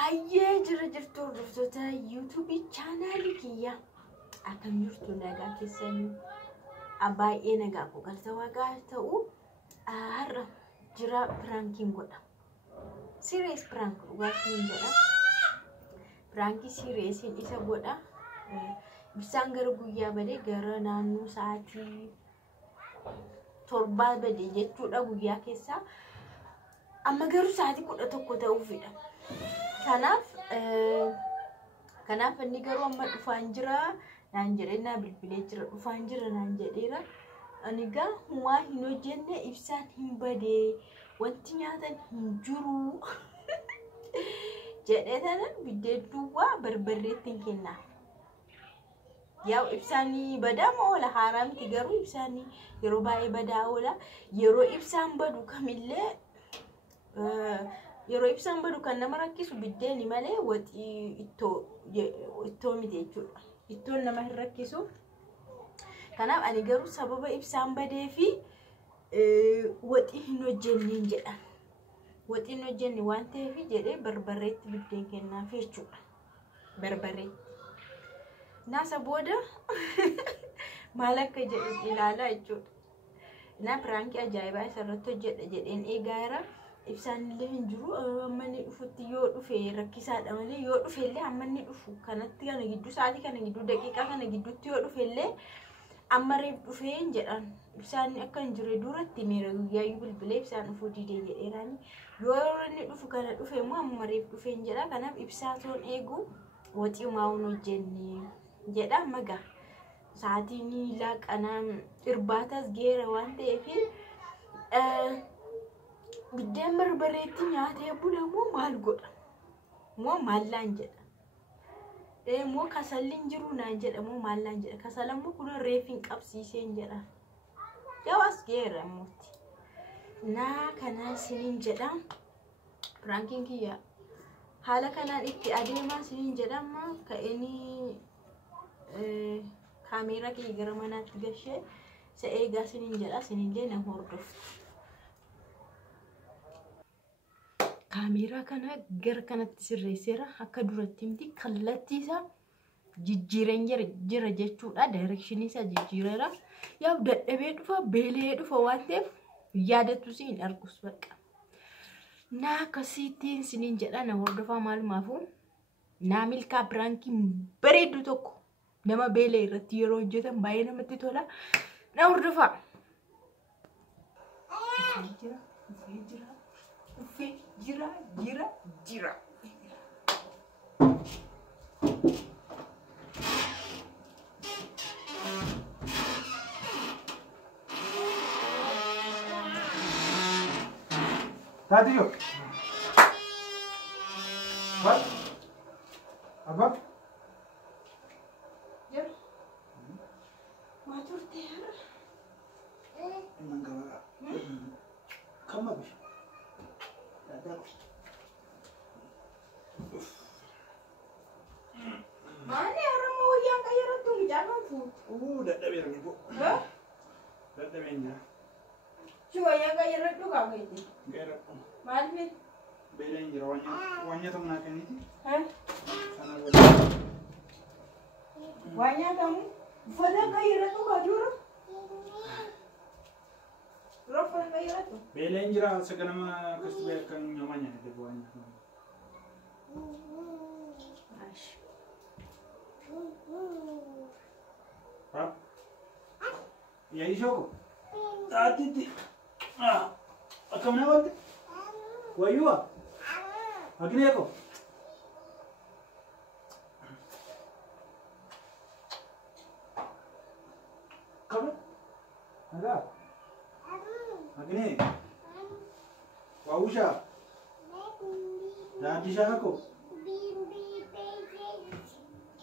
Hayyee jirtu hordoftoota YouTube channel kiyya akkam jirtu nagaa keessanii baay'ee nagaa qoqalsa waaqaa ta'u har'a jira pranking godha serious prank waatiin jedha prank serious isa godha bisaan gara guyyaa badee gara naannoo sa'aatii 7 badee jechuudha guyyaa keessa amma garuu sa'aatii 11 ta'uufidha. Kanaaf inni garuu amma dhufaan jira naan jedhee bilbilee jira dhufaan jira naan jedheera ani gaa humaa hin hojjenne ibsaan hin badee wanti nyaatan hin jiru jedhee tanan biddeen duwwaa barbarreetti hin kennaaf yaa ibsaanii badaa ma oola haaraamti garuu ibsaanii yeroo baay'ee badaa oola yeroo ibsaan badu kamillee yeroo ibsaan badu kan nama rakkisu biddeeni malee waxii ittoo miti jechuudha. Ittoon nama hin rakkisu. Kanaaf ani garuu sababa ibsaan badee fi waxii hin hojjenneen jedhan. Waxii hin hojjenne waan ta'eef jedhee barbarreetti biddeen kennaaf jechuudha. Barbarreetti. Naasa booda maal akka jedhu ilaalaa jechuudha. Na pranki ajaa'ibaa isarratti hojjedha jedheen eegaa jira. Ibsaan illee hin jiru ammanni dhufutti yoo dhufe rakkisaadha malee yoo dhufe illee ammanni dhufu kanatti kana gidduu sa'aatii kana gidduu daqiiqaa kana gidduutti yoo dhufe illee amma reef dhufee hin jedhan ibsaan akka hin jirre duratti meera guyyaayyuu bilbilee ibsaan dhufuu didee jedheerani yoo inni dhufu kana dhufe immoo amma reef dhufee hin jedha kanaaf ibsaa toon eegu waxii maa'uun hojjenne jedha magaa sa'aatiin laaqanaa irbaatas geera waan ta'eef biddeen barbareetti nyaatee bula moo maal godha moo maallaan jedha moo kasalliin jiru naan jedha moo maallaan jedha kasalammoo kun reefin qabsiiseen jedha yawas geera mootti naa kanaa siniin jedha pranking kiyya haala kanaan itti adeemaa siniin jedhama ka'anii kaameeraa kiyya gara manaatti gashee isa eegaa siniin jedha sinillee na hordoftu. Kaameeraa kana gara kanatti sirreesseera akka duratti miti kallattii isaa jijjiireen jira jechuudha direction isaa jijjiireera yaa dadhabee dhufa beelee dhufa waan ta'eef yaadatu siin argus baqa naa akkasiitiin siniin jedha na hordofaa maalumaafu naa milkaa pranking bareedu tokko nama beelee irratti yeroo hojjetan baay'ee namatti tola na hordofaa Jira. Tadi yuk. What? Apa? Ya. Matur ter. Emang gak. Kamu habis. Mana orang mau yang kayak ratu jangan tu. Udah ada bilang ibu. Hah? Udah ada mainnya. Cuma yang kayak ratu kamu ini. Gak ada. Mana? Beda yang jerawanya. Wanya tuh menakan itu. Hah? Sana beda. Wanya kamu? Fada kayak ratu kajur. Berapa kayak ratu? Beda yang jerah sekarang mah kesebekan nyamannya itu wanya. Pak, ya iso. Tadi kamu nawat? Wayua? Agni aku. Kamu? Ada? Agni? Wausha? Jadi siapa aku?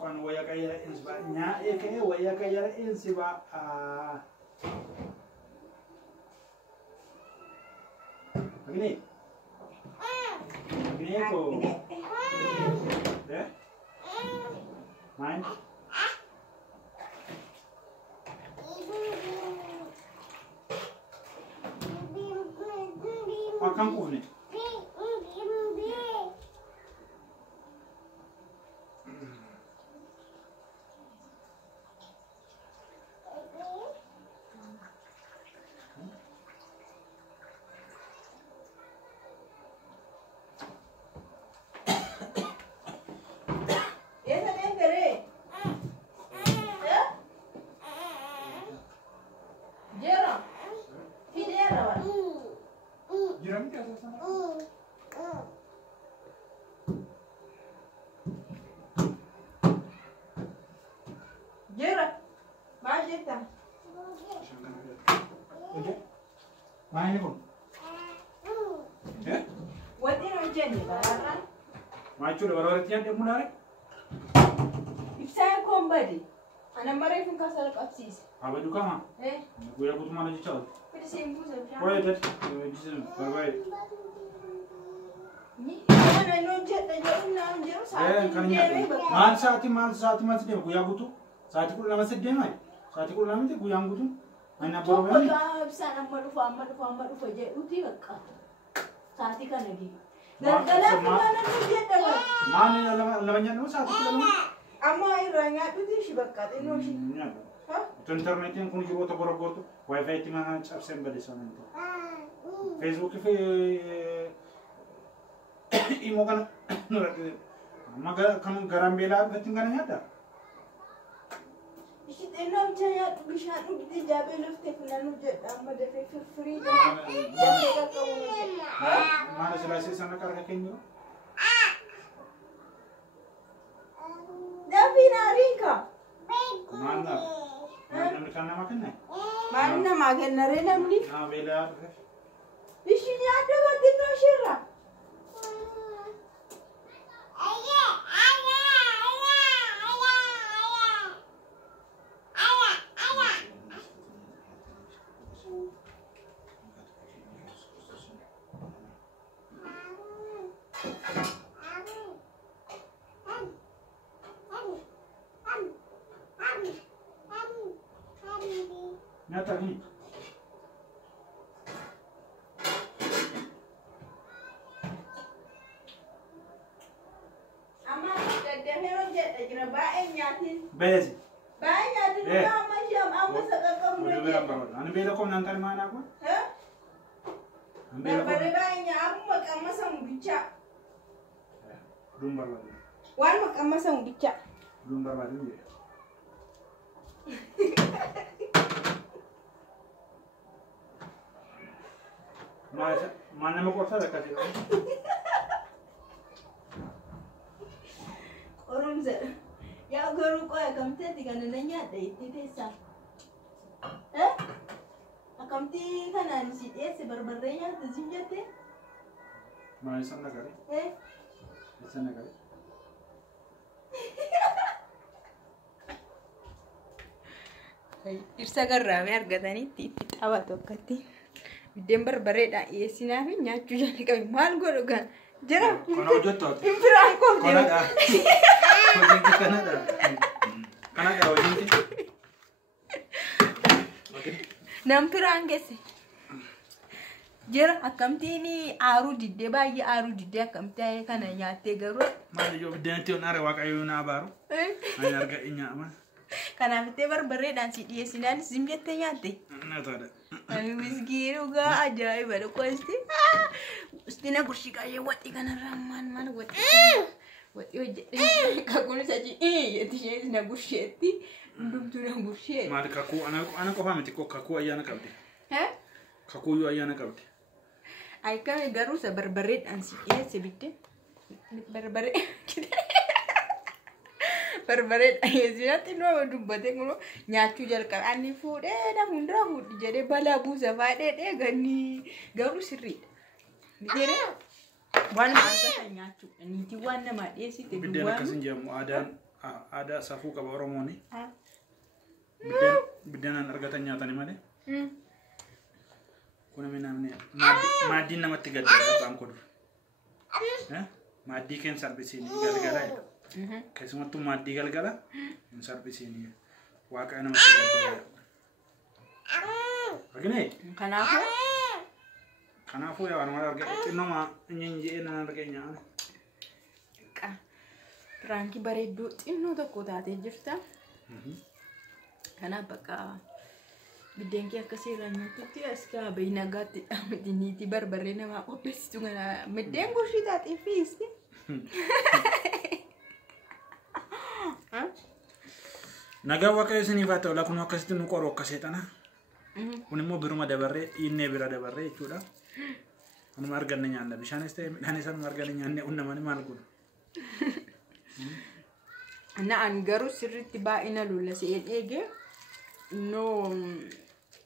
Kan waya kaya insba nya kayak waya kaya insba begini aku ya main makan kunih ما يكون إيه وين الجنة برا ما تشوف برا تيان تقول ناري إبساكم بدي أنا مرة يكون كسرك أبسيس أبدو كمان إيه ويا كنت ما نجي تشاور في سيمبوس أبشر ويا ده جسم برباي أنا نوجد نجرنا نجرو إيه كانيا ما ساعتي ما تدي ويا كنتو ساعتي كل لما سدي ماي ساعتي كل لما تدي ويا كنتو أنا برباي يا بسان أما دفع جاي وتي بقى ساعتي كان نجي درجلا كمان نوجد دعوة ما لما نجي ساعتي كل لما أما إيرانيا بدي شو بقى إنه شيء ها internet yang kun jibo to borogoto wifi ti ma chap sem bade sonante facebook fe imo kan nurate maga kan garambela betingana nyata إيش إنهم جاي بيشانو بدي جابي لفتك نانوجد أما دفع في فري دفع كمونه mana selesai sana karena kenyo دافي نارينكا mana mana kana makannya mana makan narena muni bela isinya ada batin noshira nyata ni ama dadahero jeda jira bae nyatin bezi udah macam amma sakakam udah bela baru anu bela kok nanti mana aku ha bela kok barbare bae nya amma kamma sam bica lumbar lagi wan makamma sam bica lumbar lagi mana mau kota dekat sih orang zer ya guru ko ya kamte tiga nenanya ada itu desa akamti kanan si se barbarenya tzinjate mana sana kali sana kali irsa garraame argatanii itti xaba tokkotti biddeen barbareedha dhiyeessinaa fi nyaachuu jalqabe maal godhu kan jira kana hojjettooti infiraan koo kanadha hojjetti kanadha hojjetti nam firaan geesse jira akkamtiin aaruu diddee baay'ee aaruu diddee akkamtii kana nyaattee garuu maal yoo biddeenatti on are waaqayyoo na abaaru ani arga inyaama kanaaf ittee barbareedhaan si dhiyeessinaan sim jettee nyaatte na taada ani miskiin dhugaa ajaa'iba dhukkoosti ustina gurshii qayyee waxii kanarraa maal waxii hojjedhe kakuunis achi jetti isheen na gursheetti hundumtuu na gurshee maal kakuu ana qofaa miti koo kakuu ayyaana qabdi kakuu yoo ayyaana qabdi aikame garuu isa barbareedhaan si dhiyeesse biddeen barbaree barbareedha yesinatti nama dubbate kuno nyaachuu jalqabe ani fuudhee na hunduraa fuudhi jedhee balaa buusa faadhee ganni garuu sirriidha jedhee waan maangata nyaachuu niitii waan nama dhiyeessite biddeen akkasin jedhamu aadaa safuu qaba oromooni biddeenan argatan nyaatani malee kuna namni maaddiin namatti gaddaa abbaan kodu maaddii keen sarbisiin galgala keessumattuu maaddii galgala hin sarbisiin waaqa namatti gaddaa argine kanaafuu yaa waan arge xinnoma injinjee nan arge nyaane Pranki bareedduu xinnoo tokko taatee jirta. Kanaaf bakka biddeen kee akka seeraan nyaatutti as kaabee nagaatti dhaamati niitii barbarree namaa qopheessitu kana biddeen gurshii taatee fiiste. nagaa waaqayyo isiniif haa ta'u lakkuma akkasitti nu qoru akka seexana kun immoo biruma dabarree dhiinnee bira dabarree jechuudha anuma arganne nyaanna bishaanis ta'e midhaanis anuma arganne nyaanne unnamani maal godhu na'an garuu sirriitti baay'ina lola si'ee eegee no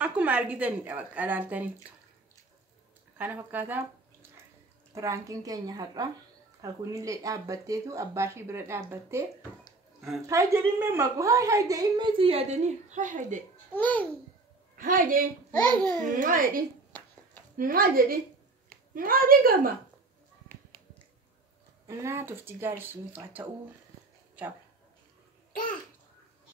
akkuma argitanidha bakka ilaaltanitti Kana fakkaata pranking keenya har'a kakunillee dhaabbatteetu abbaa ishee bira dhaabbattee hay jedhin mee maqu hay jedhin mee si yaadanii hay jedhin gama. Nah, terus 3 di sini, Pak. Ciao.